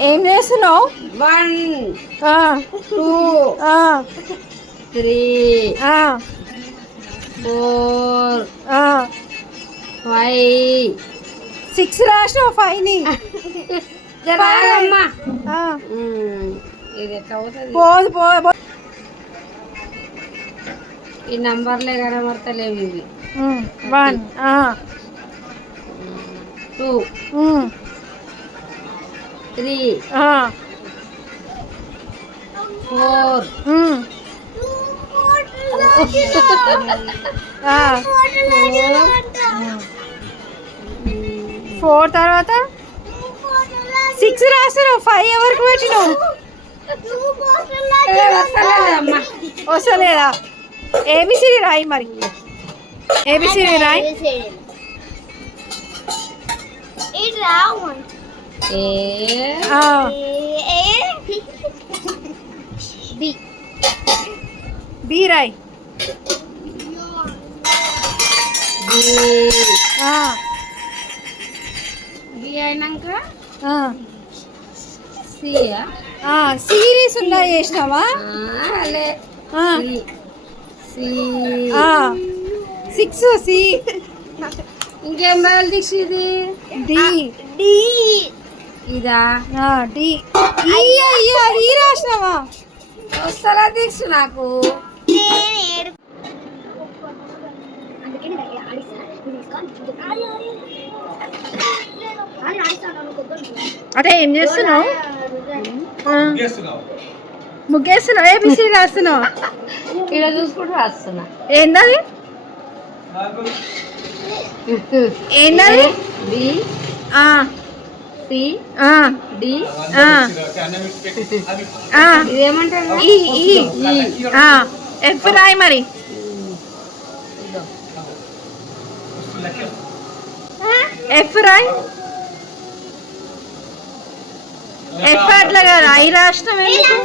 ఏం చేస్తున్నావు? వన్ ఆ, టూ త్రీ ఆ, ఫోర్ ఆ. ఫైవ్. సిక్స్ రాసినావు ఫైవ్ని జరగమ్మా ఆ, ఇది ఎట్లా అవుతుంది పోదు పో. ఈ నంబర్లే కనబడతలేవు ఇవి. One two. Three. Four. Four తర్వాత? సిక్స్ రాసినావు ఫైవ్ ఎవరికి పెట్టినావు? వస్తలేదా ఏబిసిడి రాయి మరి. ఏబిసిడి రాయి. బి రాయి బి ఆ, బి అయినాక ఆ, సి ఆ, సిరీస్ ఉందా చేసినావా? సిక్స్ సి ఇంకేం రాయాలి దీక్ష ఇది డి ఇదా? ఈ అయ్యా ఈ రాసినావా? వస్తారా దీక్ష నాకు. అంటే ఏం చేస్తున్నావు? ముగ్గేస్తున్నావు. ఏబిసిడి రాస్తున్నావు? ఇక్కడ చూసుకుంటూ రాస్తున్నా. ఏందది? ఏందది? బి ఆ, సి ఆ, డి ఇదేమంటారు? ఈ ఈ ఆ, ఎఫ్ రాయి మరి. ఎఫ్ రాయి. ఎఫ్ అట్లా కదా ఐ రాష్ట్రం ఎందుకు?